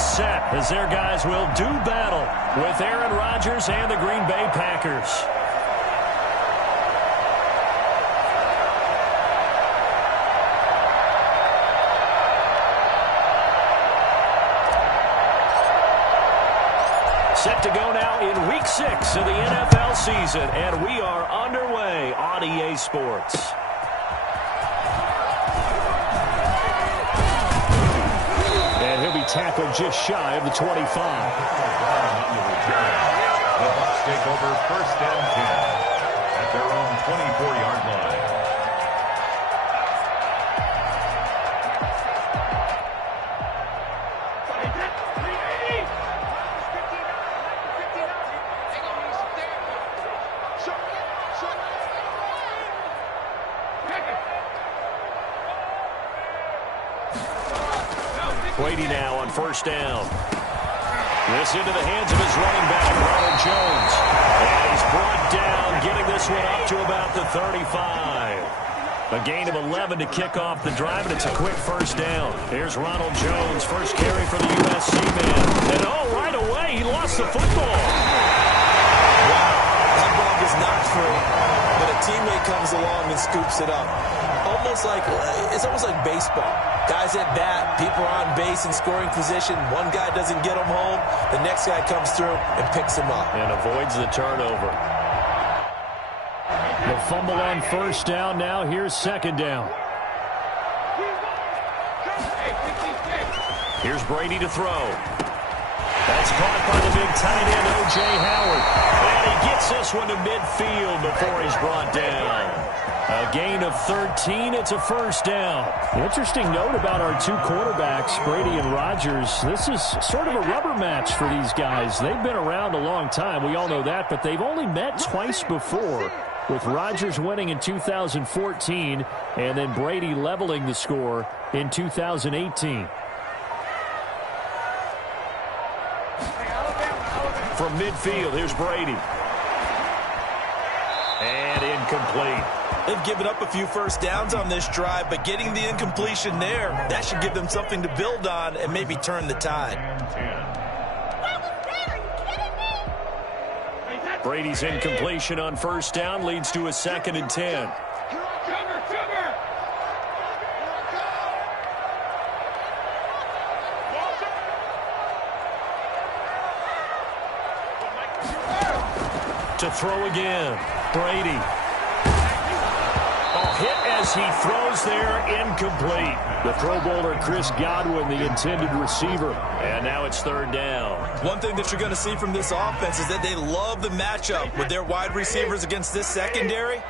set as their guys will do battle with Aaron Rodgers and the Green Bay Packers. Set to go now in Week 6 of the NFL season, and we are underway on EA Sports. And he'll be tackled just shy of the 25. The Bucs take over 1st and 10 at their own 24-yard line. Brady now on 1st down. This into the hands of his running back, Ronald Jones. And he's brought down, getting this one up to about the 35. A gain of 11 to kick off the drive, and it's a quick 1st down. Here's Ronald Jones, first carry for the USC man. And right away, he lost the football. Wow, that ball was not free, but a teammate comes along and scoops it up. It's almost like baseball. Guys at bat, people are on base in scoring position. One guy doesn't get him home. The next guy comes through and picks him up. And avoids the turnover. The fumble on 1st down. Now here's 2nd down. Here's Brady to throw. That's caught by the big tight end, O.J. Howard. And he gets this one to midfield before he's brought down. A gain of 13. It's a 1st down. Interesting note about our two quarterbacks, Brady and Rodgers. This is sort of a rubber match for these guys. They've been around a long time. We all know that, but they've only met twice before, with Rodgers winning in 2014 and then Brady leveling the score in 2018. From midfield, here's Brady. And incomplete. They've given up a few 1st downs on this drive, but getting the incompletion there, that should give them something to build on and maybe turn the tide. Brady's incompletion on 1st down leads to a 2nd and 10. To throw again, Brady. Hit as he throws there, incomplete. The Pro Bowler Chris Godwin, the intended receiver. And now it's 3rd down. One thing that you're going to see from this offense is that they love the matchup with their wide receivers against this secondary.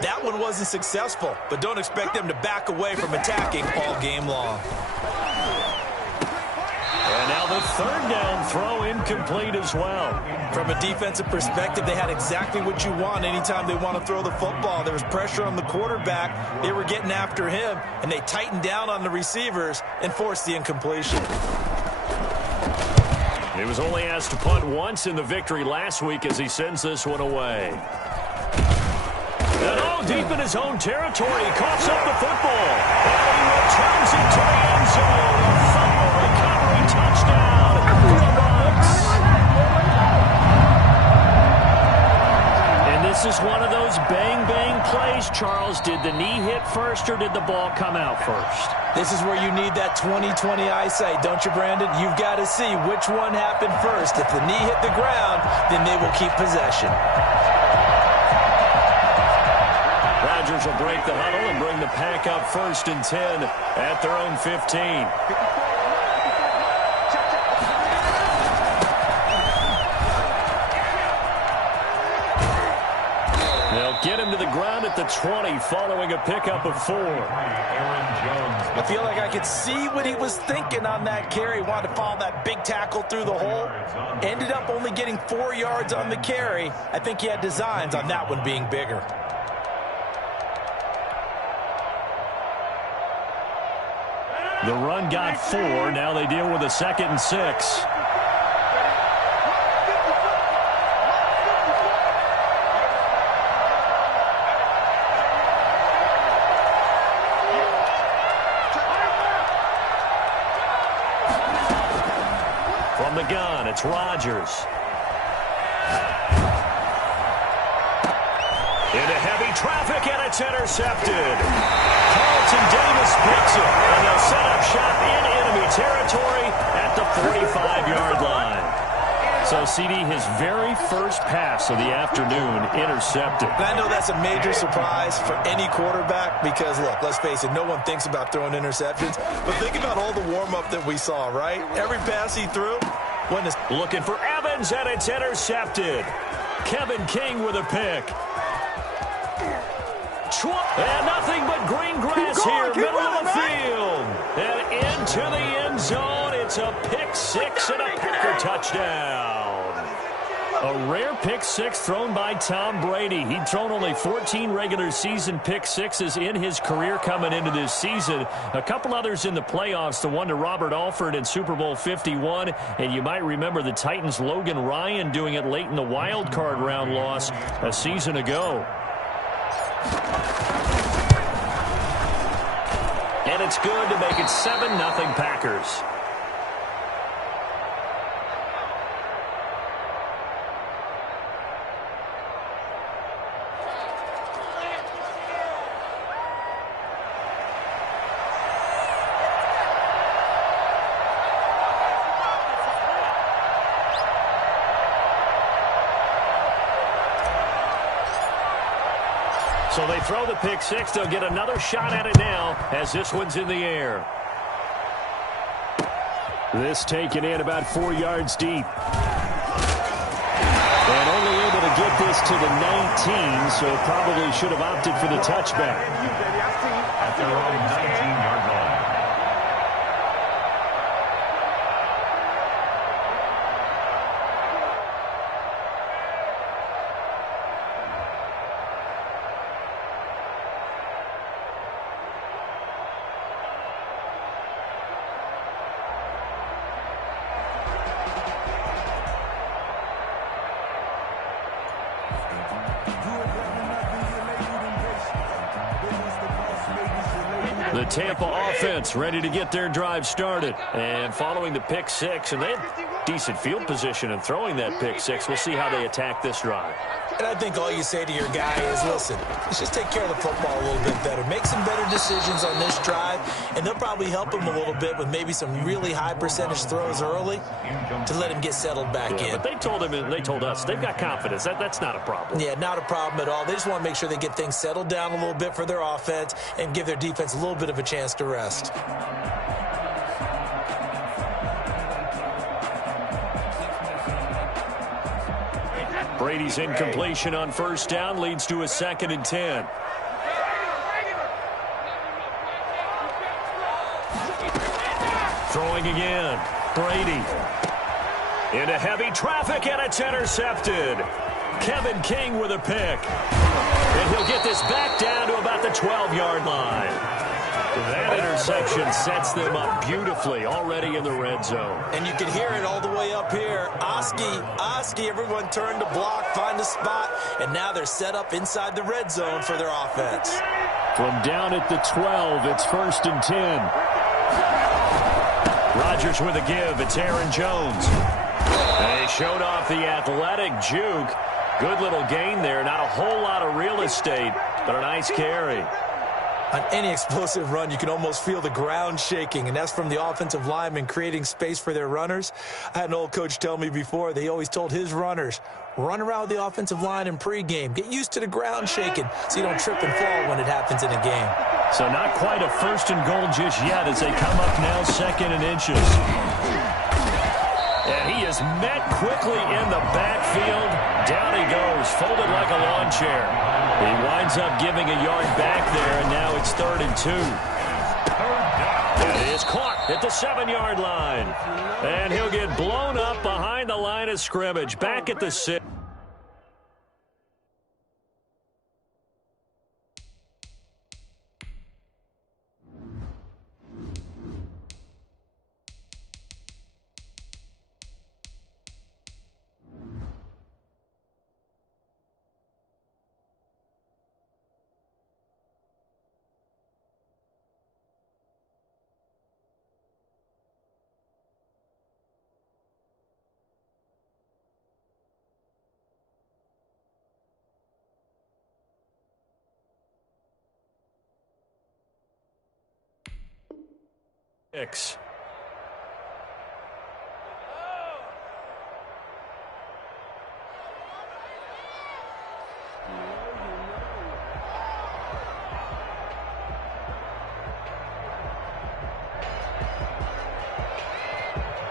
That one wasn't successful, but don't expect them to back away from attacking all game long. And now the 3rd down throw incomplete as well. From a defensive perspective, they had exactly what you want anytime they want to throw the football. There was pressure on the quarterback. They were getting after him, and they tightened down on the receivers and forced the incompletion. He was only asked to punt once in the victory last week as he sends this one away. And deep in his own territory, he coughs up the football. And he returns it to the end zone. A fumble recovery touchdown for the Bucs. And this is one of those bang-bang plays, Charles. Did the knee hit first or did the ball come out first? This is where you need that 20/20 eyesight, don't you, Brandon? You've got to see which one happened first. If the knee hit the ground, then they will keep possession. Rodgers will break the huddle and bring the pack up 1st and 10 at their own 15. They'll get him to the ground at the 20 following a pickup of 4. I feel like I could see what he was thinking on that carry. Wanted to follow that big tackle through the hole. Ended up only getting 4 yards on the carry. I think he had designs on that one being bigger. The run got 4. Now they deal with a 2nd and 6. From the gun, it's Rodgers. Into heavy traffic, and it's intercepted. Carlton Davis picks it, and they'll set up shop in enemy territory at the 45-yard line. So, CD, his very first pass of the afternoon intercepted. And I know that's a major surprise for any quarterback because, look, let's face it, no one thinks about throwing interceptions. But think about all the warm-up that we saw, right? Every pass he threw. Looking for Evans, and it's intercepted. Kevin King with a pick. And nothing but green grass here, middle of the field. And into the end zone. It's a pick six and a Packer touchdown. A rare pick six thrown by Tom Brady. He'd thrown only 14 regular season pick sixes in his career coming into this season. A couple others in the playoffs, the one to Robert Alford in Super Bowl 51. And you might remember the Titans' Logan Ryan doing it late in the wild card round loss a season ago. And it's good to make it 7-0 Packers. So they throw the pick six. They'll get another shot at it now as this one's in the air. This taken in about 4 yards deep. And only able to get this to the 19, so probably should have opted for the touchback. At their own 19-yard line. The Tampa offense ready to get their drive started. And following the pick six, and they had decent field position in throwing that pick six. We'll see how they attack this drive. And I think all you say to your guy is, listen, let's just take care of the football a little bit better. Make some better decisions on this drive, and they'll probably help him a little bit with maybe some really high percentage throws early to let him get settled back in. But they told him, and they told us, they've got confidence. That's not a problem. Yeah, not a problem at all. They just want to make sure they get things settled down a little bit for their offense and give their defense a little bit of a chance to rest. Brady's incompletion on first down leads to a 2nd and 10. Throwing again. Brady. Into heavy traffic, and it's intercepted. Kevin King with a pick. And he'll get this back down to about the 12-yard line. That interception sets them up beautifully already in the red zone. And you can hear it all the way up here. Oski, everyone turned to block, find a spot, and now they're set up inside the red zone for their offense. From down at the 12, it's 1st and 10. Rodgers with a give. It's Aaron Jones. And he showed off the athletic juke. Good little gain there. Not a whole lot of real estate, but a nice carry. On any explosive run, you can almost feel the ground shaking, and that's from the offensive linemen creating space for their runners. I had an old coach tell me before, they always told his runners, run around the offensive line in pregame. Get used to the ground shaking so you don't trip and fall when it happens in a game. So not quite a 1st and goal just yet as they come up now 2nd and inches. And he is met quickly in the backfield. Down he goes, folded like a lawn chair. He winds up giving a yard back there, and now it's 3rd and 2. And he is caught at the 7-yard line. And he'll get blown up behind the line of scrimmage. Back at the 6. 6.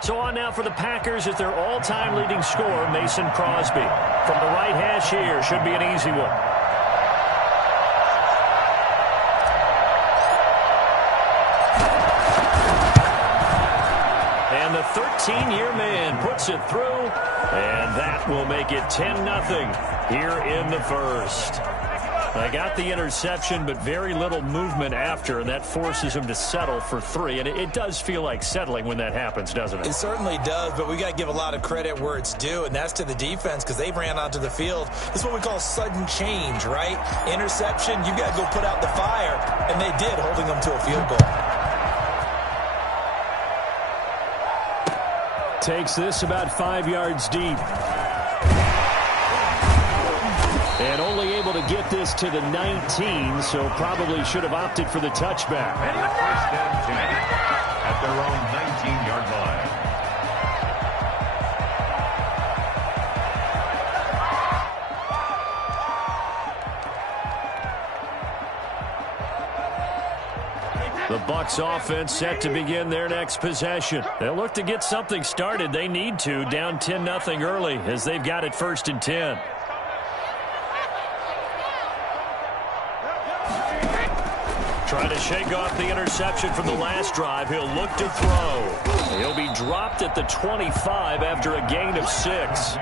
So on now for the Packers is their all-time leading scorer, Mason Crosby. From the right hash here, should be an easy one. And the 13-year man puts it through, and that will make it 10-0 here in the first. They got the interception, but very little movement after, and that forces him to settle for 3. And it does feel like settling when that happens, doesn't it? It certainly does, but we got to give a lot of credit where it's due, and that's to the defense because they ran onto the field. This is what we call sudden change, right? Interception, you got to go put out the fire, and they did, holding them to a field goal. Takes this about 5 yards deep. And only able to get this to the 19, so probably should have opted for the touchback. First and 10 at their own 19-yard line. The Bucs offense set to begin their next possession. They'll look to get something started. They need to, down 10-0 early as they've got it 1st and 10. Trying to shake off the interception from the last drive. He'll look to throw. He'll be dropped at the 25 after a gain of 6.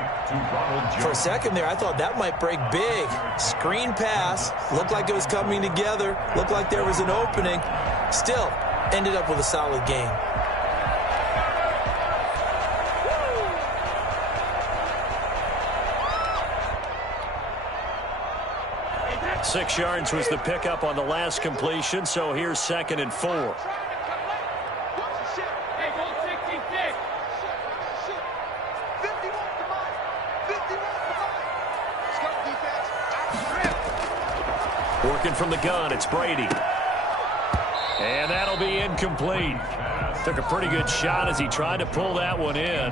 For a second there, I thought that might break big. Screen pass. Looked like it was coming together. Looked like there was an opening. Still, ended up with a solid gain. 6 yards was the pickup on the last completion, so here's 2nd and 4. Working from the gun, it's Brady. And that'll be incomplete. Took a pretty good shot as he tried to pull that one in.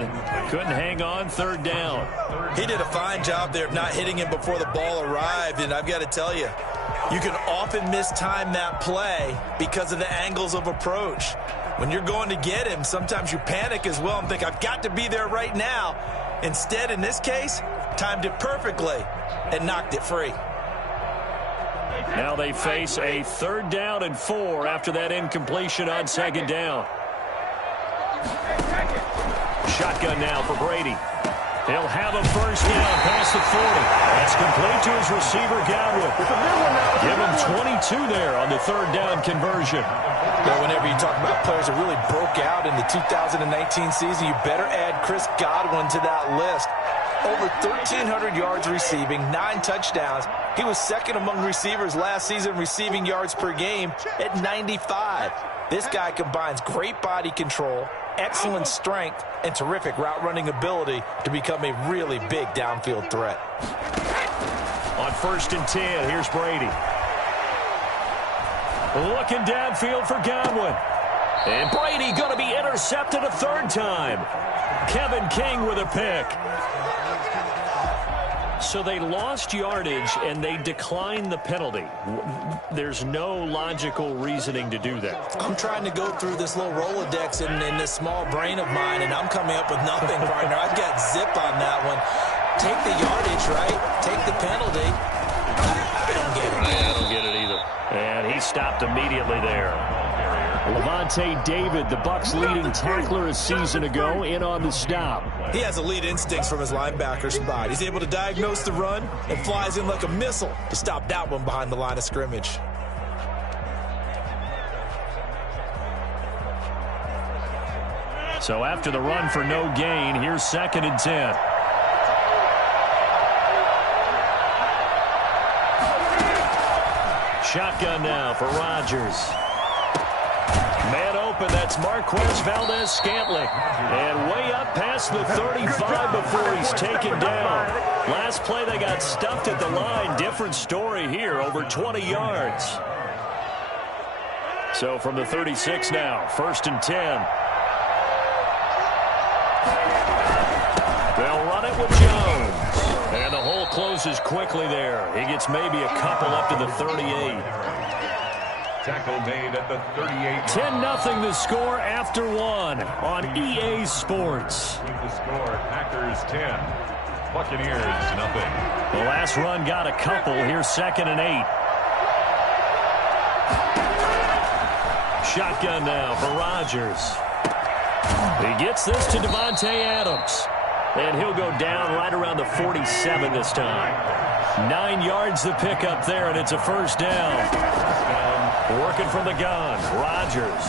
Couldn't hang on, 3rd down. He did a fine job there of not hitting him before the ball arrived, and I've got to tell you, you can often mistime that play because of the angles of approach. When you're going to get him, sometimes you panic as well and think, I've got to be there right now. Instead, in this case, timed it perfectly and knocked it free. Now they face a 3rd down and 4 after that incompletion on 2nd down. Shotgun now for Brady. He'll have a 1st down past the 40. That's complete to his receiver, Godwin. Give him 22 there on the 3rd down conversion. Well, whenever you talk about players that really broke out in the 2019 season, you better add Chris Godwin to that list. Over 1,300 yards receiving, 9 touchdowns. He was 2nd among receivers last season receiving yards per game at 95. This guy combines great body control, excellent strength, and terrific route running ability to become a really big downfield threat. On 1st and 10, here's Brady. Looking downfield for Godwin. And Brady going to be intercepted a 3rd time. Kevin King with a pick. So they lost yardage, and they declined the penalty. There's no logical reasoning to do that. I'm trying to go through this little Rolodex in this small brain of mine, and I'm coming up with nothing, partner. I've got zip on that one. Take the yardage, right? Take the penalty. I don't get it. I don't get it either. And he stopped immediately there. Levante David, the Bucs' leading tackler a season ago, in on the stop. He has elite instincts from his linebacker spot. He's able to diagnose the run and flies in like a missile to stop that one behind the line of scrimmage. So after the run for no gain, here's 2nd and 10. Shotgun now for Rodgers. Man open, that's Marquez Valdez-Scantling. And way up past the 35 before he's taken down. Last play they got stuffed at the line. Different story here, over 20 yards. So from the 36 now, 1st and 10. They'll run it with Jones. And the hole closes quickly there. He gets maybe a couple up to the 38. Tackle made at the 38. 10-0 the score after one on EA Sports. The score, Packers 10, Buccaneers nothing. The last run got a couple. Here's 2nd and 8. Shotgun now for Rodgers. He gets this to Davante Adams. And he'll go down right around the 47 this time. 9 yards the pickup there, and it's a 1st down. Working from the gun, Rodgers.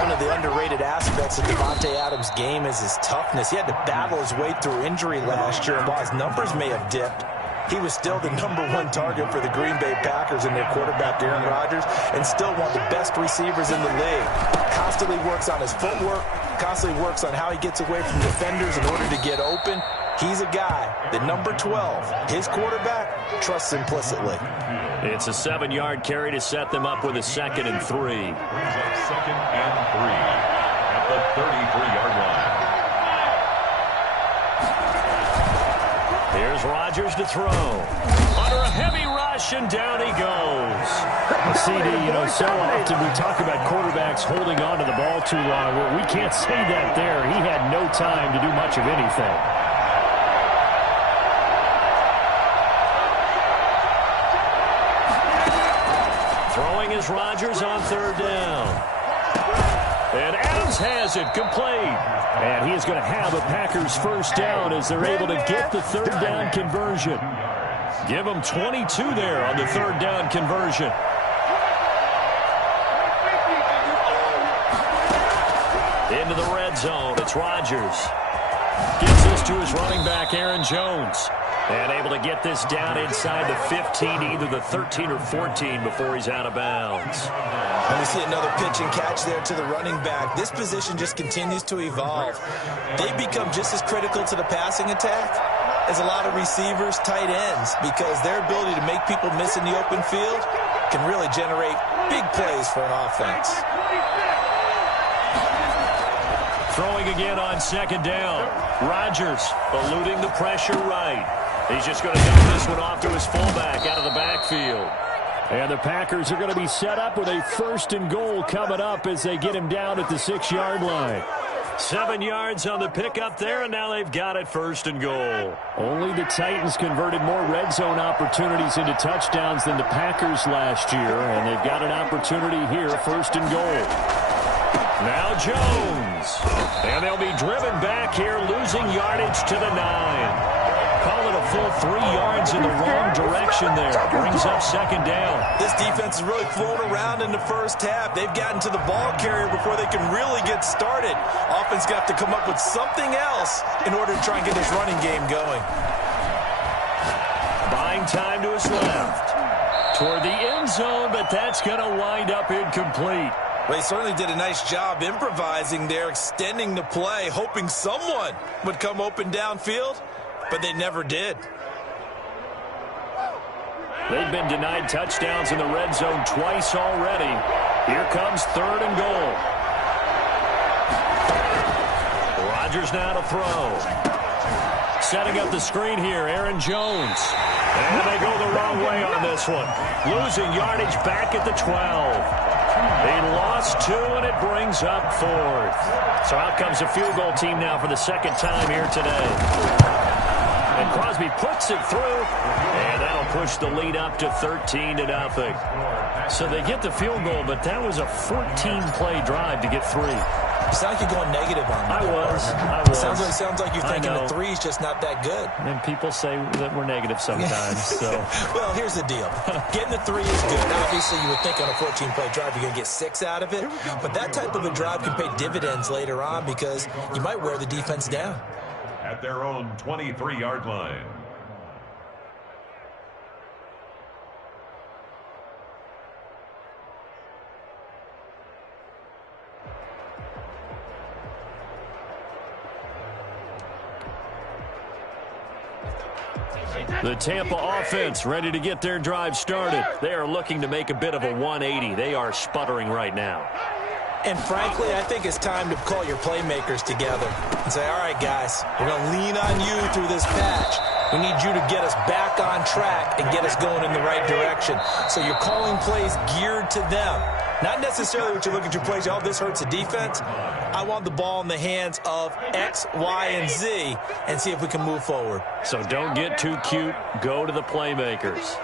One of the underrated aspects of Davante Adams' game is his toughness. He had to battle his way through injury last year, and while his numbers may have dipped, he was still the #1 target for the Green Bay Packers and their quarterback, Aaron Rodgers, and still one of the best receivers in the league. Constantly works on his footwork, constantly works on how he gets away from defenders in order to get open. He's a guy that number 12, his quarterback, trusts implicitly. It's a 7-yard carry to set them up with a 2nd and 3. Brings up 2nd and 3 at the 33-yard line. Here's Rodgers to throw. Under a heavy rush, and down he goes. CD, so often we talk about quarterbacks holding on to the ball too long. Well, we can't say that there. He had no time to do much of anything. Throwing is Rodgers on 3rd down. And Adams has it complete. And he is going to have a Packers 1st down as they're able to get the 3rd down conversion. Give them 22 there on the 3rd down conversion. Into the red zone. It's Rodgers. Gives this to his running back, Aaron Jones. And able to get this down inside the 15, either the 13 or 14 before he's out of bounds. And we see another pitch and catch there to the running back. This position just continues to evolve. They become just as critical to the passing attack as a lot of receivers, tight ends, because their ability to make people miss in the open field can really generate big plays for an offense. Throwing again on 2nd down. Rodgers eluding the pressure right. He's just going to dump this one off to his fullback out of the backfield. And the Packers are going to be set up with a 1st and goal coming up as they get him down at the 6-yard line. 7 yards on the pickup there, and now they've got it 1st and goal. Only the Titans converted more red zone opportunities into touchdowns than the Packers last year, and they've got an opportunity here, 1st and goal. Now Jones. And they'll be driven back here, losing yardage to the 9. Call it a full 3 yards in the wrong direction there. Brings up 2nd down. This defense has really flown around in the first half. They've gotten to the ball carrier before they can really get started. Offense got to come up with something else in order to try and get this running game going. Buying time to his left. Toward the end zone, but that's going to wind up incomplete. Well, he certainly did a nice job improvising there, extending the play, hoping someone would come open downfield, but they never did. They've been denied touchdowns in the red zone twice already. Here comes 3rd and goal. Rodgers now to throw. Setting up the screen here, Aaron Jones. And they go the wrong way on this one. Losing yardage back at the 12. They lost 2, and it brings up 4th. So out comes a field goal team now for the 2nd time here today. And Crosby puts it through, and that'll push the lead up to 13-0. So they get the field goal, but that was a 14-play drive to get 3. You sound like you're going negative on me. I was. Sounds like you're thinking the 3 is just not that good. And people say that we're negative sometimes. So. Well, here's the deal. Getting the 3 is good. Obviously, you would think on a 14-play drive you're going to get 6 out of it. But that type of a drive can pay dividends later on because you might wear the defense down. At their own 23-yard line. The Tampa offense ready to get their drive started. They are looking to make a bit of a 180. They are sputtering right now. And frankly, I think it's time to call your playmakers together and say, all right, guys, we're going to lean on you through this patch. We need you to get us back on track and get us going in the right direction. So you're calling plays geared to them. Not necessarily what you look at your plays, oh, this hurts the defense. I want the ball in the hands of X, Y, and Z and see if we can move forward. So don't get too cute. Go to the playmakers.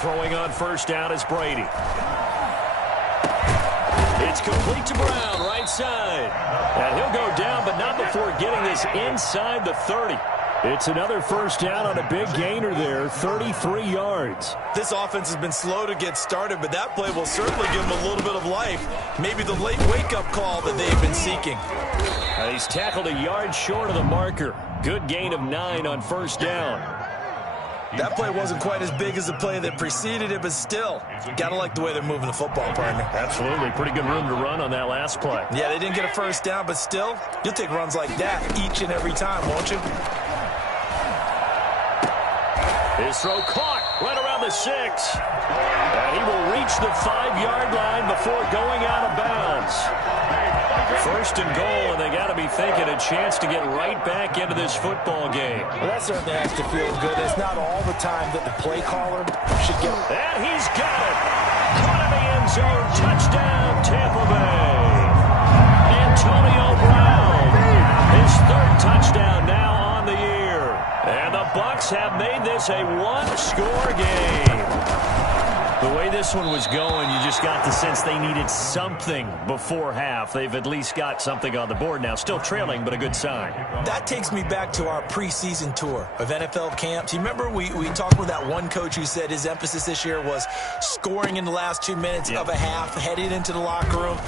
Throwing on first down is Brady. It's complete to Brown, right side. And he'll go down, but not before getting this inside the 30. It's another first down on a big gainer there, 33 yards. This offense has been slow to get started, but that play will certainly give them a little bit of life. Maybe the late wake-up call that they've been seeking. He's tackled a yard short of the marker. Good gain of 9 on first down. That play wasn't quite as big as the play that preceded it, but still, gotta like the way they're moving the football, partner. Absolutely. Pretty good room to run on that last play. Yeah, they didn't get a first down, but still, you'll take runs like that each and every time, won't you? His throw caught right around the 6. And he will reach the 5-yard line before going out of bounds. First and goal, and they got to be thinking a chance to get right back into this football game. Well, that certainly has to feel good. It's not all the time that the play caller should get. And he's got it. Caught in the end zone. Touchdown, Tampa Bay. Antonio Brown. His 3rd touchdown now on the year. And the Bucs have made this a one-score game. The way this one was going, you just got the sense they needed something before half. They've at least got something on the board now. Still trailing, but a good sign. That takes me back to our preseason tour of NFL camps. You remember we talked with that one coach who said his emphasis this year was scoring in the last 2 minutes of a half, heading into the locker room.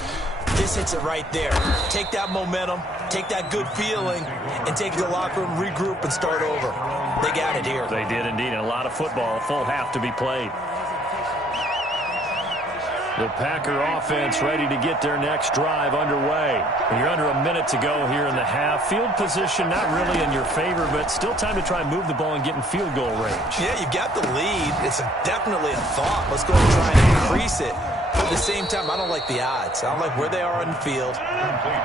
This hits it right there. Take that momentum, take that good feeling, and take it to the locker room, regroup, and start over. They got it here. They did indeed, and a lot of football, full half to be played. The Packer offense ready to get their next drive underway. You're under a minute to go here in the half. Field position not really in your favor, but still time to try and move the ball and get in field goal range. Yeah, you've got the lead. It's definitely a thought. Let's go and try and increase it. But at the same time, I don't like the odds. I don't like where they are on the field.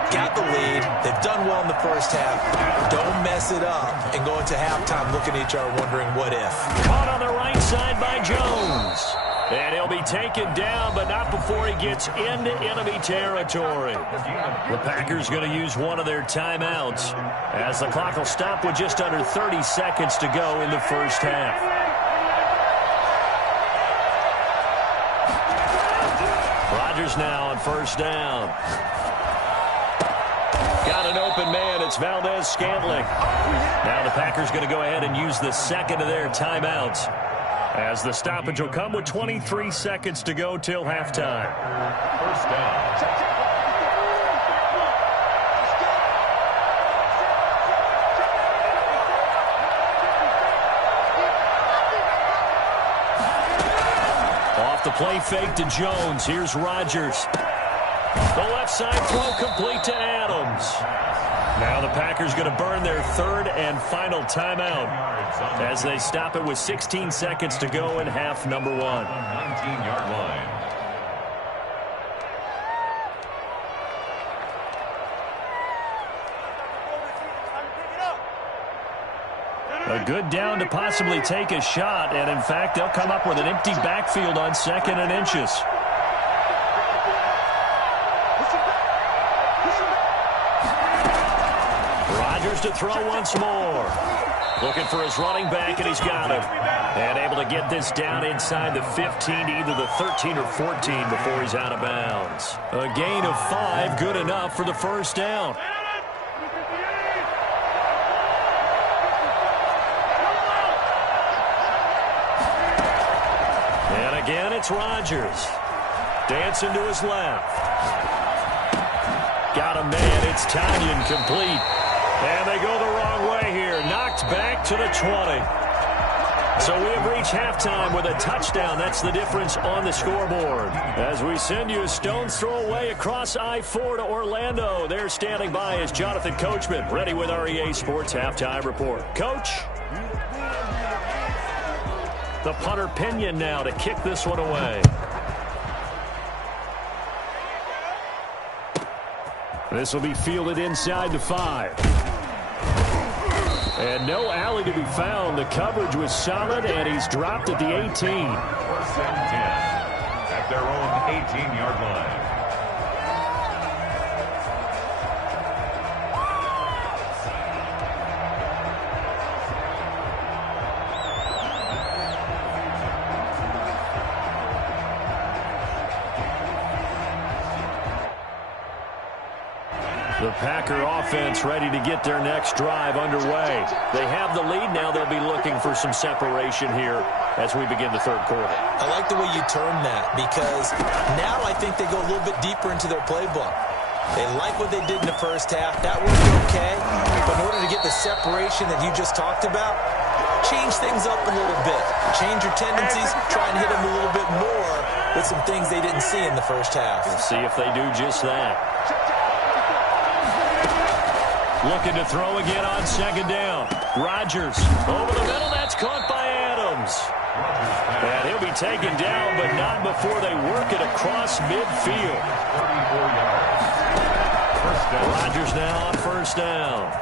Got the lead. They've done well in the first half. Don't mess it up and go into halftime looking at each other wondering what if. Caught on the right side by Jones. And he'll be taken down, but not before he gets into enemy territory. The Packers going to use one of their timeouts as the clock will stop with just under 30 seconds to go in the first half. Rodgers now on first down. Got an open man. It's Valdez-Scantling. Now the Packers going to go ahead and use the second of their timeouts, as the stoppage will come with 23 seconds to go till halftime. First down. Off the play fake to Jones. Here's Rodgers. The left side throw complete to Adams. Now the Packers going to burn their 3rd and final timeout as they stop it with 16 seconds to go in half number 1. 19-yard line. A good down to possibly take a shot, and in fact, they'll come up with an empty backfield on 2nd and inches. Rodgers to throw once more. Looking for his running back, and he's got him. And able to get this down inside the 15 to either the 13 or 14 before he's out of bounds. A gain of 5, good enough for the first down. And again, it's Rodgers. Dancing to his left. Got a man, it's Tanyan, complete. And they go the wrong way here. Knocked back to the 20. So we have reached halftime with a touchdown. That's the difference on the scoreboard. As we send you a stone's throw away across I-4 to Orlando. There standing by is Jonathan Coachman, ready with our EA Sports Halftime Report. Coach? The punter Pinion now to kick this one away. This will be fielded inside the 5. And no alley to be found. The coverage was solid, and he's dropped at the 18. 1st and 10 at their own 18-yard line. The Packer offense ready to get their next drive underway. They have the lead. Now they'll be looking for some separation here as we begin the third quarter. I like the way you term that, because now I think they go a little bit deeper into their playbook. They like what they did in the first half. That worked okay. But in order to get the separation that you just talked about, change things up a little bit. Change your tendencies. Try and hit them a little bit more with some things they didn't see in the first half. We'll see if they do just that. Looking to throw again on 2nd down. Rodgers over the middle. That's caught by Adams. And he'll be taken down, but not before they work it across midfield. 34 yards. Rodgers now on 1st down.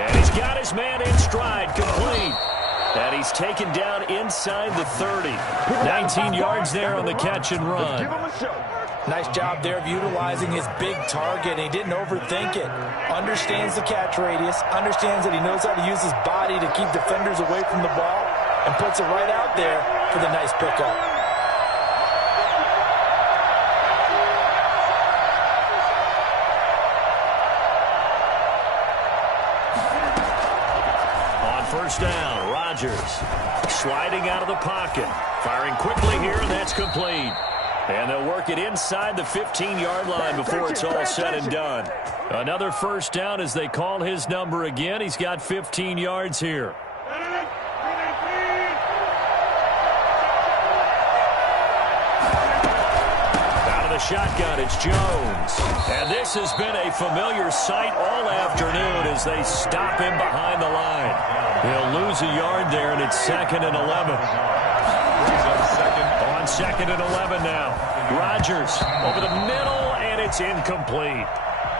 And he's got his man in stride, complete. And he's taken down inside the 30. 19 yards there on the catch and run. Nice job there of utilizing his big target. He didn't overthink it. Understands the catch radius. Understands that he knows how to use his body to keep defenders away from the ball. And puts it right out there for the nice pickup. On 1st down, Rodgers sliding out of the pocket. Firing quickly here, and that's complete. And they'll work it inside the 15-yard line before it's all said and done. Another 1st down as they call his number again. He's got 15 yards here. Out of the shotgun, it's Jones. And this has been a familiar sight all afternoon as they stop him behind the line. He'll lose a yard there, and it's 2nd and 11. On 2nd and 11 now. Rodgers over the middle, and it's incomplete.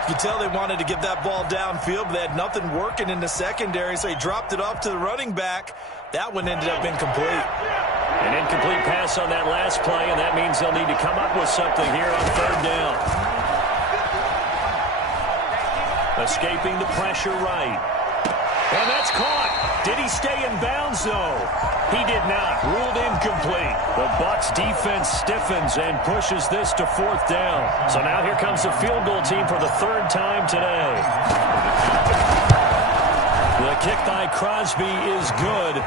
You tell they wanted to get that ball downfield, but they had nothing working in the secondary, so he dropped it off to the running back. That one ended up incomplete. An incomplete pass on that last play, and that means they'll need to come up with something here on 3rd down. Escaping the pressure right. And that's caught. Did he stay in bounds, though? He did not. Ruled incomplete. The Bucs defense stiffens and pushes this to 4th down. So now here comes the field goal team for the 3rd time today. The kick by Crosby is good.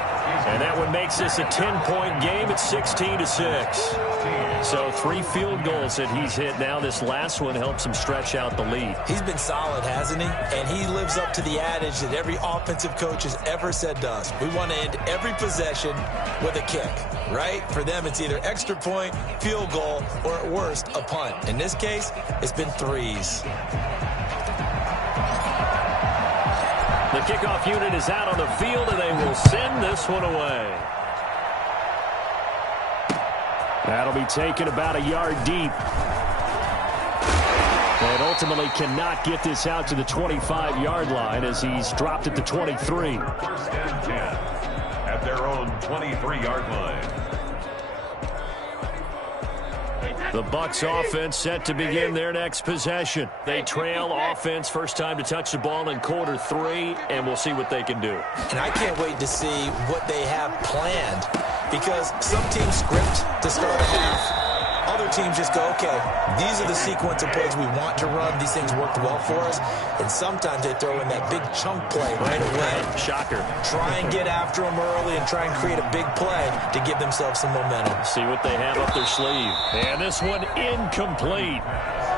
And that one makes this a 10-point game at 16-6. So 3 field goals that he's hit now. This last one helps him stretch out the lead. He's been solid, hasn't he? And he lives up to the adage that every offensive coach has ever said to us. We want to end every possession with a kick, right? For them, it's either extra point, field goal, or at worst, a punt. In this case, it's been 3s. The kickoff unit is out on the field, and they will send this one away. That'll be taken about a yard deep. And ultimately cannot get this out to the 25-yard line as he's dropped at the 23. 1st and 10 at their own 23-yard line. The Bucs offense set to begin their next possession. They trail offense, first time to touch the ball in quarter 3, and we'll see what they can do. And I can't wait to see what they have planned, because some teams script to start a half. Other teams just go, okay, these are the sequence of plays we want to run. These things worked well for us. And sometimes they throw in that big chunk play right away. Shocker. Try and get after them early and try and create a big play to give themselves some momentum. See what they have up their sleeve. And this one incomplete.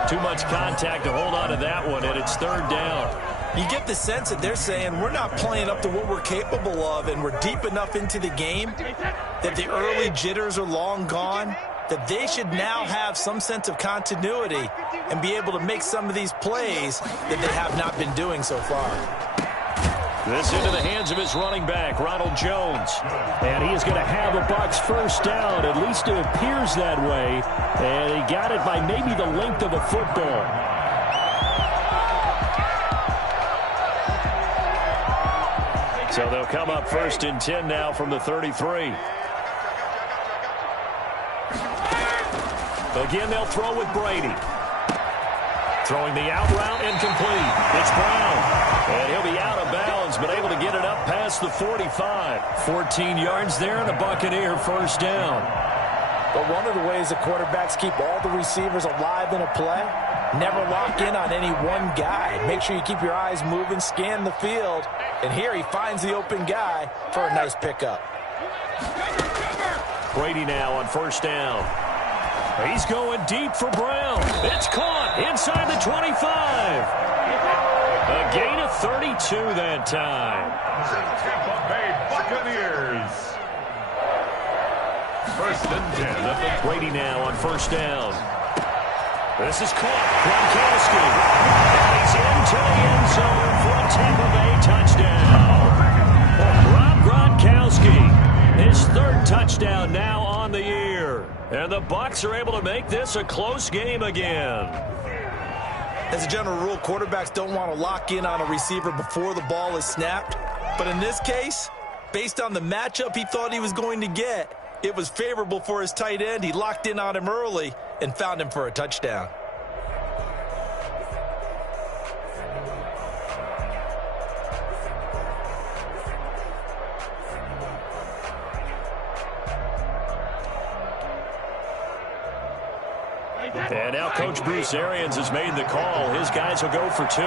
Too much contact to hold on to that one, and it's 3rd down. You get the sense that they're saying we're not playing up to what we're capable of, and we're deep enough into the game that the early jitters are long gone, that they should now have some sense of continuity and be able to make some of these plays that they have not been doing so far. This into the hands of his running back, Ronald Jones. And he is going to have a Bucs first down. At least it appears that way. And he got it by maybe the length of a football. So they'll come up 1st and 10 now from the 33. Again, they'll throw with Brady. Throwing the out route, incomplete. It's Brown. And he'll be out of bounds, but able to get it up past the 45. 14 yards there, and a Buccaneer first down. But one of the ways the quarterbacks keep all the receivers alive in a play, never lock in on any one guy. Make sure you keep your eyes moving, scan the field. And here he finds the open guy for a nice pickup. Brady now on first down. He's going deep for Brown. It's caught inside the 25. A gain of 32 that time. Tampa Bay Buccaneers. 1st and 10 at the Brady now on first down. This is caught. Gronkowski. And he's into the end zone for a Tampa Bay touchdown. Rob Gronkowski, his 3rd touchdown now on the year. And the Bucs are able to make this a close game again. As a general rule, quarterbacks don't want to lock in on a receiver before the ball is snapped. But in this case, based on the matchup he thought he was going to get, it was favorable for his tight end. He locked in on him early and found him for a touchdown. And now Coach Bruce Arians has made the call. His guys will go for 2.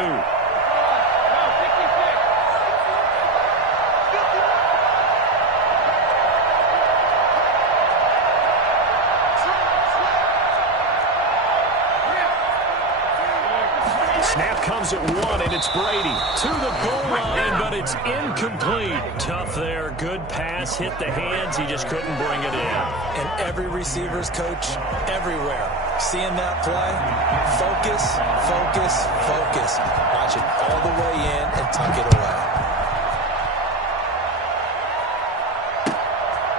Snap comes at 1, and it's Brady to the goal line, but it's incomplete. Tough there. Good pass. Hit the hands. He just couldn't bring it in. And every receiver's coach everywhere, seeing that play, focus, focus, focus. Watch it all the way in and tuck it away.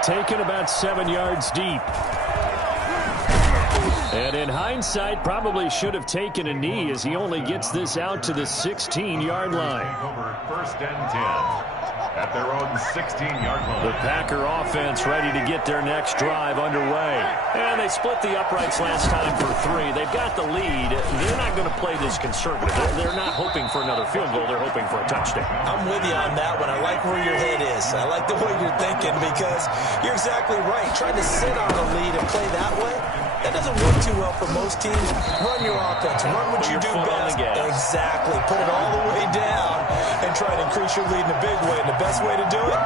Taken about 7 yards deep. And in hindsight, probably should have taken a knee as he only gets this out to the 16-yard line. Over 1st and 10 at their own 16-yard line. The Packer offense ready to get their next drive underway. And they split the uprights last time for 3. They've got the lead. They're not going to play this conservative. They're not hoping for another field goal. They're hoping for a touchdown. I'm with you on that one. I like where your head is. I like the way you're thinking because you're exactly right. Trying to sit on a lead and play that way, that doesn't work too well for most teams. Run your offense. Run what you do best. Exactly. Put it all the way down and try to increase your lead in a big way. And the best way to do it,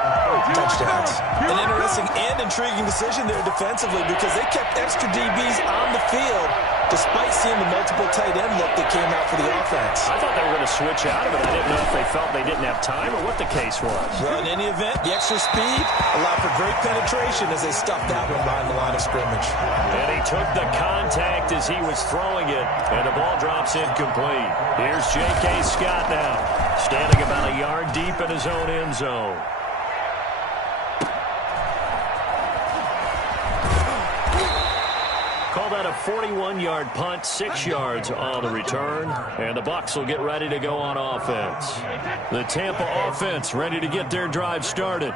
touchdowns. An interesting and intriguing decision there defensively because they kept extra DBs on the field despite seeing the multiple tight end look that came out for the offense. I thought they were going to switch out of it. I didn't know if they felt they didn't have time or what the case was. Well, in any event, the extra speed allowed for great penetration as they stuffed that one behind the line of scrimmage. And he took the contact as he was throwing it, and the ball drops incomplete. Here's J.K. Scott now, standing about a yard deep in his own end zone. Call that a 41-yard punt, 6 yards on the return, and the Bucs will get ready to go on offense. The Tampa offense ready to get their drive started.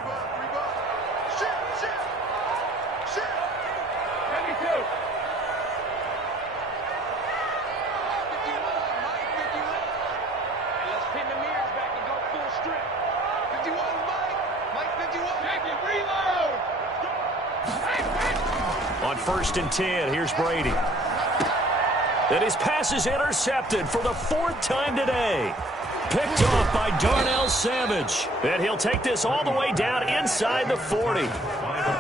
On 1st and 10, here's Brady. And his pass is intercepted for the 4th time today. Picked off by Darnell Savage. And he'll take this all the way down inside the 40.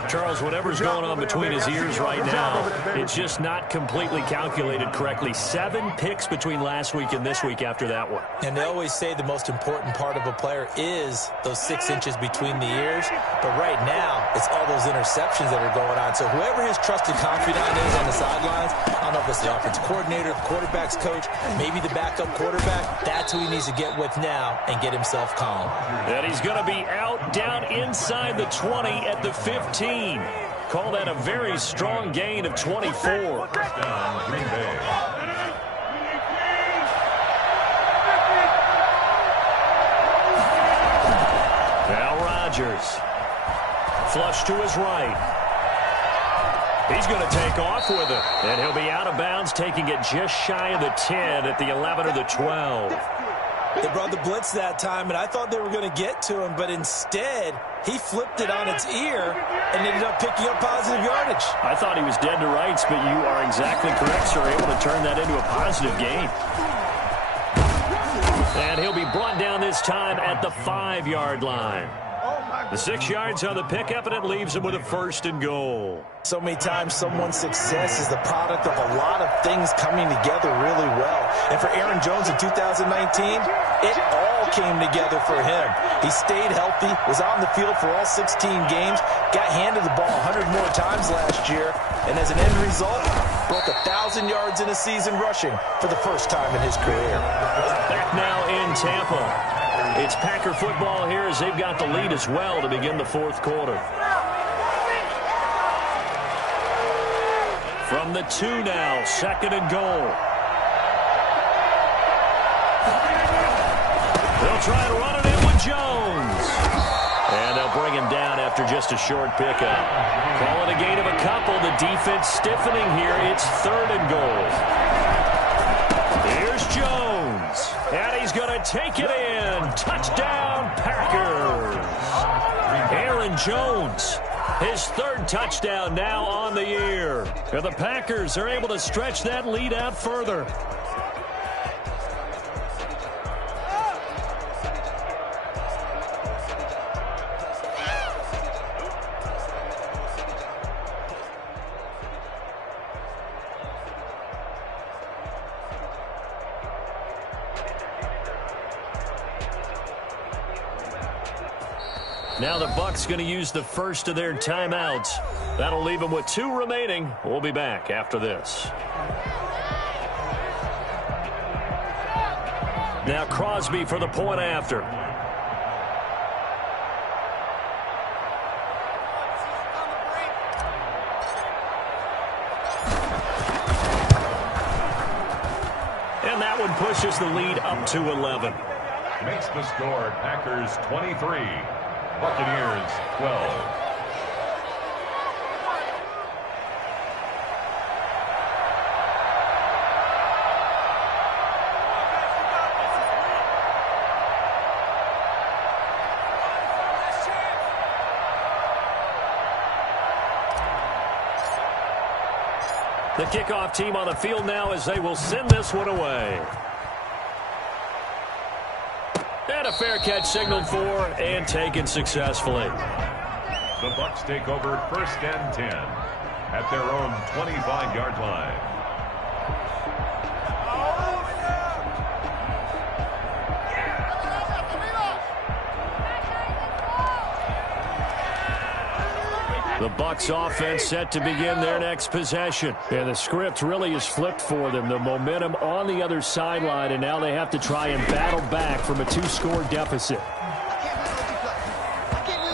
Charles, whatever's going on between his ears right now, it's just not completely calculated correctly. 7 picks between last week and this week after that one. And they always say the most important part of a player is those 6 inches between the ears. But right now, it's all those interceptions that are going on. So whoever his trusted confidant is on the sidelines, I don't know if it's the offensive coordinator, the quarterback's coach, maybe the backup quarterback, that's who he needs to get with now and get himself calm. And he's going to be out down inside the 20 at the 15. Call that a very strong gain of 24. Down, Green Bay. Now Rodgers. Flush to his right. He's going to take off with it. And he'll be out of bounds, taking it just shy of the 10 at the 11 or the 12. They brought the blitz that time, and I thought they were going to get to him, but instead, he flipped it on its ear and ended up picking up positive yardage. I thought he was dead to rights, but you are exactly correct, sir. Able to turn that into a positive gain. And he'll be brought down this time at the 5-yard line. The 6 yards on the pickup, and it leaves him with a 1st and goal. So many times someone's success is the product of a lot of things coming together really well. And for Aaron Jones in 2019, it all came together for him. He stayed healthy, was on the field for all 16 games, got handed the ball 100 more times last year, and as an end result, broke 1,000 yards in a season rushing for the first time in his career. Back now in Tampa. It's Packer football here as they've got the lead as well to begin the 4th quarter. From the 2 now, 2nd and goal. They'll try and run it in with Jones. And they'll bring him down after just a short pickup. Call it a gain of a couple. The defense stiffening here. It's 3rd and goal. Here's Jones. And he's going to take it in. Touchdown, Packers. Aaron Jones, his 3rd touchdown now on the year. And the Packers are able to stretch that lead out further. Now the Bucs going to use the first of their timeouts. That'll leave them with 2 remaining. We'll be back after this. Now Crosby for the point after. And that one pushes the lead up to 11. Makes the score Packers 23. Buccaneers 12. The kickoff team on the field now as they will send this one away. And a fair catch signaled for and taken successfully. The Bucs take over 1st and 10 at their own 25-yard line. The Bucs offense set to begin their next possession. And the script really is flipped for them. The momentum on the other sideline, and now they have to try and battle back from a 2-score deficit.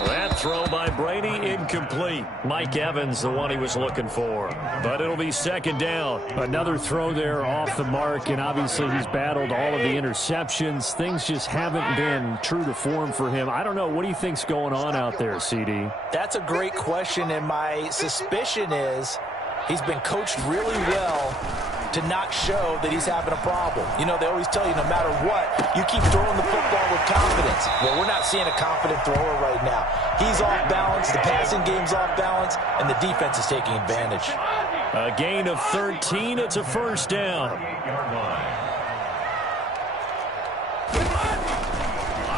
That throw by Brady incomplete. Mike Evans, the one he was looking for. But it'll be 2nd down. Another throw there off the mark, and obviously he's battled all of the interceptions. Things just haven't been true to form for him. I don't know. What do you think's going on out there, CD? That's a great question, and my suspicion is he's been coached really well to not show that he's having a problem. You know, they always tell you no matter what, you keep throwing the football with confidence. Well, we're not seeing a confident thrower right now. He's off balance, the passing game's off balance, and the defense is taking advantage. A gain of 13, it's a 1st down.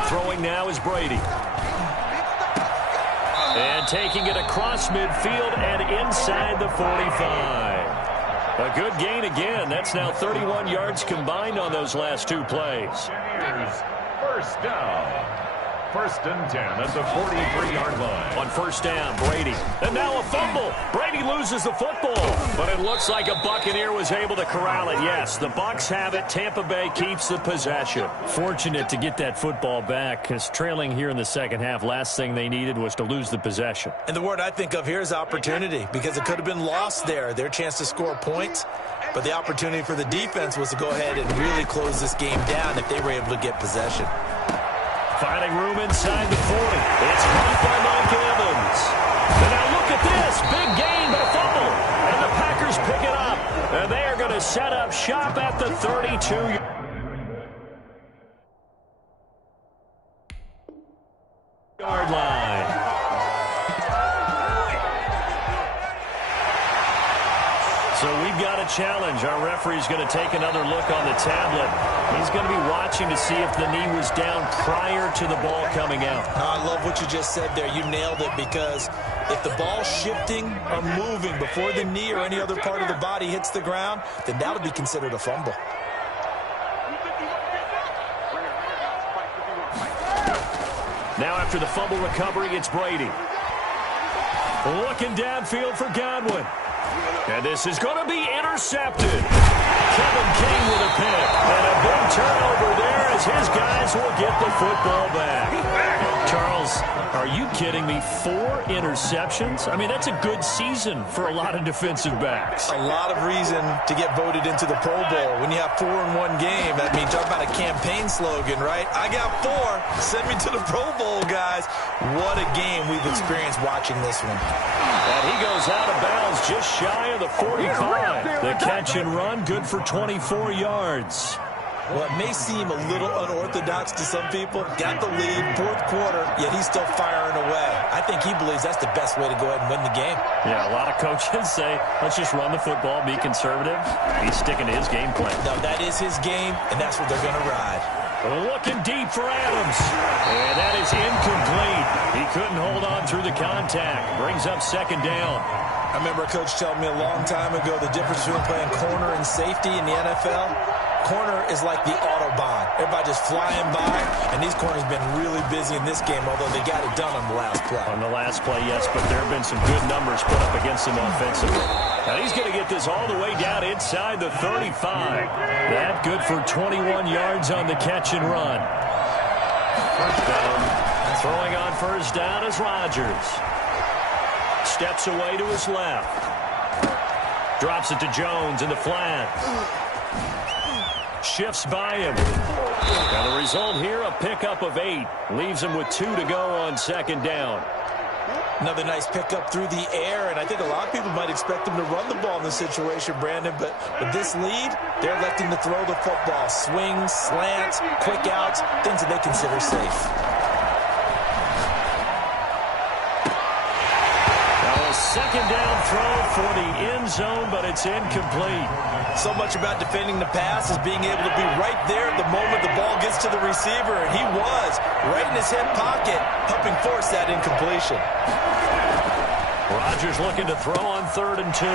Throwing now is Brady. And taking it across midfield and inside the 45. A good gain again. That's now 31 yards combined on those last two plays. Here's first down. First and 10 at the 43-yard line. On first down, Brady. And now a fumble. Brady loses the football. But it looks like a Buccaneer was able to corral it. Yes, the Bucs have it. Tampa Bay keeps the possession. Fortunate to get that football back, because trailing here in the second half, last thing they needed was to lose the possession. And the word I think of here is opportunity, because it could have been lost there. Their chance to score points. But the opportunity for the defense was to go ahead and really close this game down if they were able to get possession. Finding room inside the 40. It's caught by Mike Evans. And now look at this. Big gain, but a fumble. And the Packers pick it up. And they are going to set up shop at the 32-yard line. So we've got a challenge. Our referee's going to take another look on the tablet. He's going to be watching to see if the knee was down prior to the ball coming out. I love what you just said there. You nailed it, because if the ball's shifting or moving before the knee or any other part of the body hits the ground, then that'll be considered a fumble. Now after the fumble recovery, it's Brady. Looking downfield for Godwin. And this is going to be intercepted. Kevin King with a pick. And a big turnover there as his guys will get the football back. Charles, are you kidding me? 4 interceptions? I mean, that's a good season for a lot of defensive backs. A lot of reason to get voted into the Pro Bowl. When you have 4 in one game, that means talk about a campaign slogan, right? I got 4. Send me to the Pro Bowl, guys. What a game we've experienced watching this one. And he goes out of bounds just shy of the 45. The catch and run, good for 24 yards. Well, it may seem a little unorthodox to some people. Got the lead, 4th quarter, yet he's still firing away. I think he believes that's the best way to go ahead and win the game. Yeah, a lot of coaches say, let's just run the football, be conservative. He's sticking to his game plan. No, that is his game, and that's what they're going to ride. Looking deep for Adams. And that is incomplete. He couldn't hold on through the contact. Brings up second down. I remember a coach telling me a long time ago the difference between playing corner and safety in the NFL. Corner is like the Autobahn. Everybody just flying by, and these corners have been really busy in this game, although they got it done on the last play. On the last play, yes, but there have been some good numbers put up against him offensively. Now he's going to get this all the way down inside the 35. That good for 21 yards on the catch and run. First down. Throwing on first down is Rodgers. Steps away to his left. Drops it to Jones in the flat. Shifts by him. And the result here, a pickup of 8. Leaves him with 2 to go on second down. Another nice pickup through the air, and I think a lot of people might expect him to run the ball in this situation, Brandon, but with this lead, they're electing to throw the football. Swings, slants, quick outs, things that they consider safe. Second down throw for the end zone, but it's incomplete. So much about defending the pass is being able to be right there at the moment the ball gets to the receiver, and he was right in his hip pocket, helping force that incompletion. Rodgers looking to throw on 3rd and 2.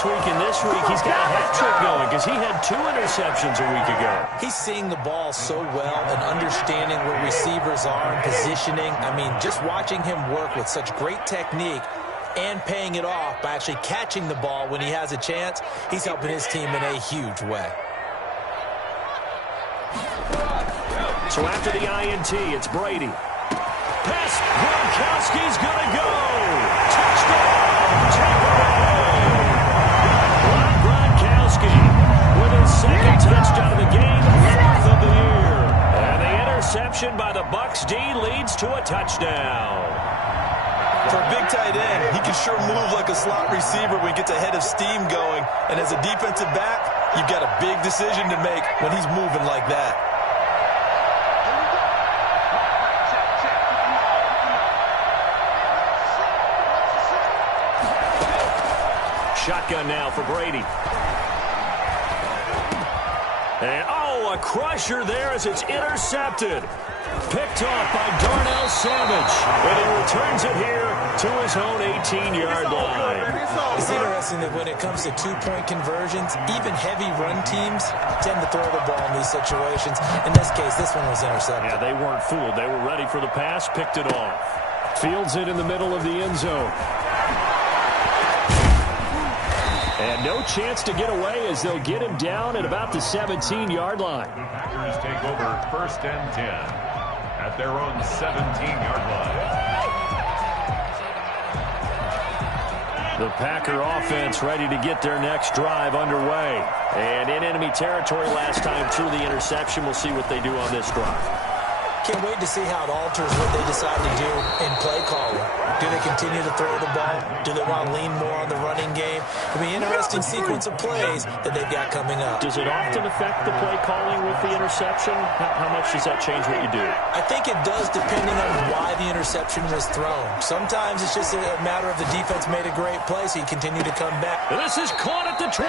Week and this week, he's got a hat trick going because he had 2 interceptions a week ago. He's seeing the ball so well and understanding where receivers are and positioning. I mean, just watching him work with such great technique and paying it off by actually catching the ball when he has a chance, he's helping his team in a huge way. So after the INT, it's Brady. Pass, Gronkowski's going to go. Touchdown, Tampa Bay. With his second touchdown of the game, 4th of the year. And the interception by the Bucs D leads to a touchdown. For a big tight end, he can sure move like a slot receiver when he gets a head of steam going. And as a defensive back, you've got a big decision to make when he's moving like that. Shotgun now for Brady. And, a crusher there as it's intercepted. Picked off by Darnell Savage. And he returns it here to his own 18-yard line. It's interesting that when it comes to two-point conversions, even heavy run teams tend to throw the ball in these situations. In this case, this one was intercepted. Yeah, they weren't fooled. They were ready for the pass, picked it off. Fields it in the middle of the end zone. And no chance to get away as they'll get him down at about the 17-yard line. The Packers take over 1st and 10 at their own 17-yard line. The Packer offense ready to get their next drive underway. And in enemy territory last time through the interception. We'll see what they do on this drive. Can't wait to see how it alters what they decide to do in play calling. Do they continue to throw the ball? Do they want to lean more on the running game? It'll be an interesting sequence of plays that they've got coming up. Does it often affect the play calling with the interception? How much does that change what you do? I think it does, depending on why the interception was thrown. Sometimes it's just a matter of the defense made a great play, so you continue to come back. And this is caught at the 20.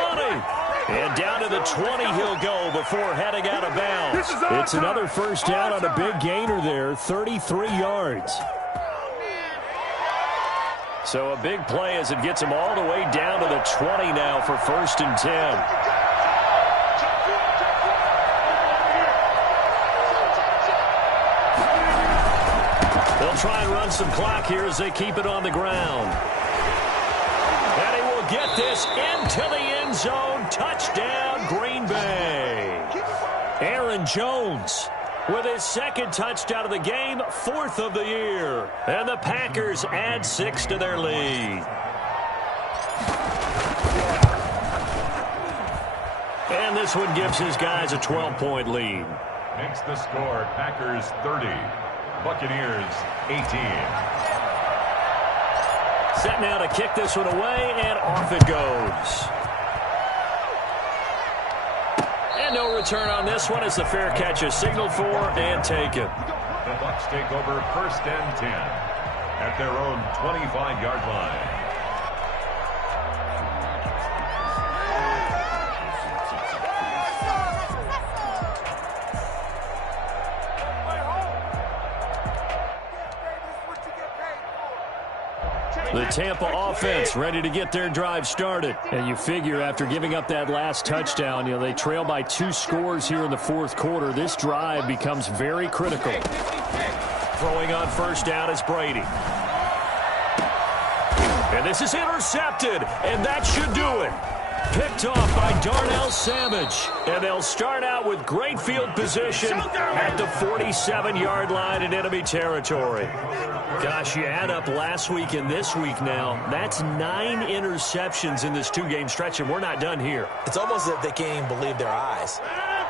And down to the 20 he'll go before heading out of bounds. It's another first down on a big gainer there, 33 yards. So a big play as it gets him all the way down to the 20 now for 1st and 10. They'll try and run some clock here as they keep it on the ground. And he will get this into the end zone. Touchdown, Green Bay. Aaron Jones with his second touchdown of the game, 4th of the year. And the Packers add 6 to their lead. And this one gives his guys a 12-point lead. Makes the score Packers 30, Buccaneers 18. Set now to kick this one away, and off it goes. And no return on this one as the fair catch is signaled for and taken. The Bucs take over 1st and 10 at their own 25-yard line. The Tampa offense ready to get their drive started. And you figure after giving up that last touchdown, they trail by 2 scores here in the 4th quarter. This drive becomes very critical. Throwing on first down is Brady. And this is intercepted, and that should do it. Picked off by Darnell Savage. And they'll start out with great field position at the 47-yard line in enemy territory. Gosh, you add up last week and this week now. That's 9 interceptions in this 2-game stretch, and we're not done here. It's almost as if they can't even believe their eyes.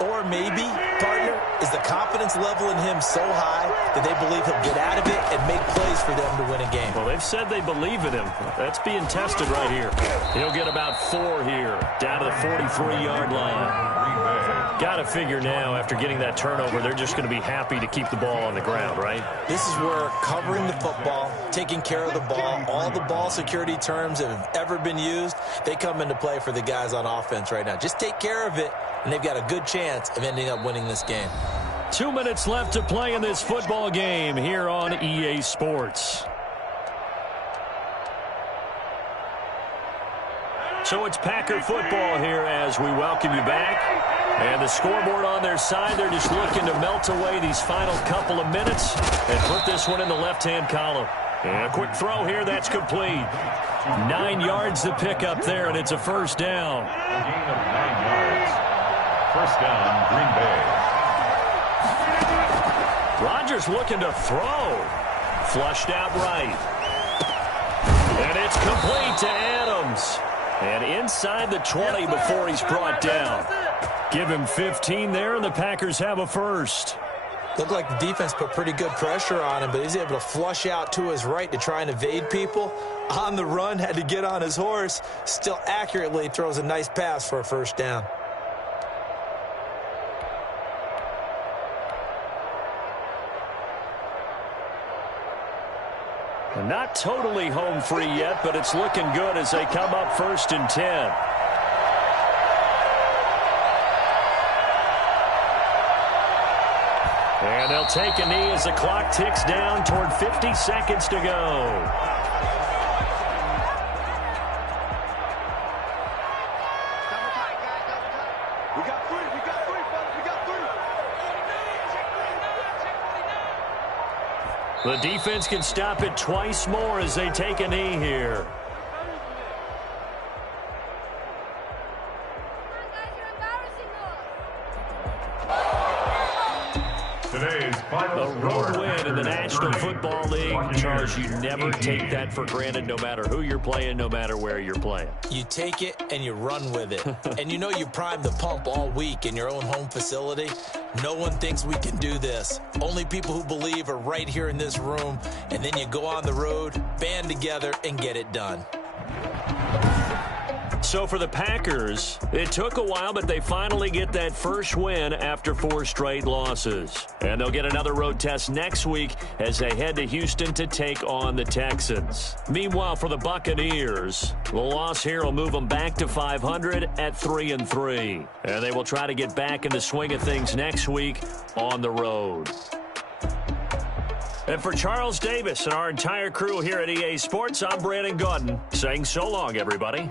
Or maybe, partner, is the confidence level in him so high that they believe he'll get out of it and make plays for them to win a game. Well, they've said they believe in him. That's being tested right here. He'll get about 4 here, down to the 43-yard line. Got to figure now, after getting that turnover, they're just going to be happy to keep the ball on the ground, right? This is where covering the football, taking care of the ball, all the ball security terms that have ever been used, they come into play for the guys on offense right now. Just take care of it, and they've got a good chance of ending up winning this game. 2 minutes left to play in this football game here on EA Sports. So it's Packer football here as we welcome you back. And the scoreboard on their side, they're just looking to melt away these final couple of minutes and put this one in the left-hand column. And a quick throw here, that's complete. 9 yards to pick up there, and it's a first down. A gain of 9 yards. First down, Green Bay. Rodgers looking to throw. Flushed out right. And it's complete to Adams. And inside the 20 before he's brought down. Give him 15 there, and the Packers have a first. Looked like the defense put pretty good pressure on him, but he's able to flush out to his right to try and evade people. On the run, had to get on his horse. Still accurately throws a nice pass for a first down. Not totally home free yet, but it's looking good as they come up 1st and 10. And they'll take a knee as the clock ticks down toward 50 seconds to go. The defense can stop it twice more as they take a knee here. Today's final The road win in the National Football League. Charles, you never take that for granted no matter who you're playing, no matter where you're playing. You take it and you run with it. And you know you primed the pump all week in your own home facility. No one thinks we can do this. Only people who believe are right here in this room. And then you go on the road, band together, and get it done. So for the Packers, it took a while, but they finally get that first win after 4 straight losses. And they'll get another road test next week as they head to Houston to take on the Texans. Meanwhile, for the Buccaneers, the loss here will move them back to 500 at 3-3. And they will try to get back in the swing of things next week on the road. And for Charles Davis and our entire crew here at EA Sports, I'm Brandon Gaudin saying so long, everybody.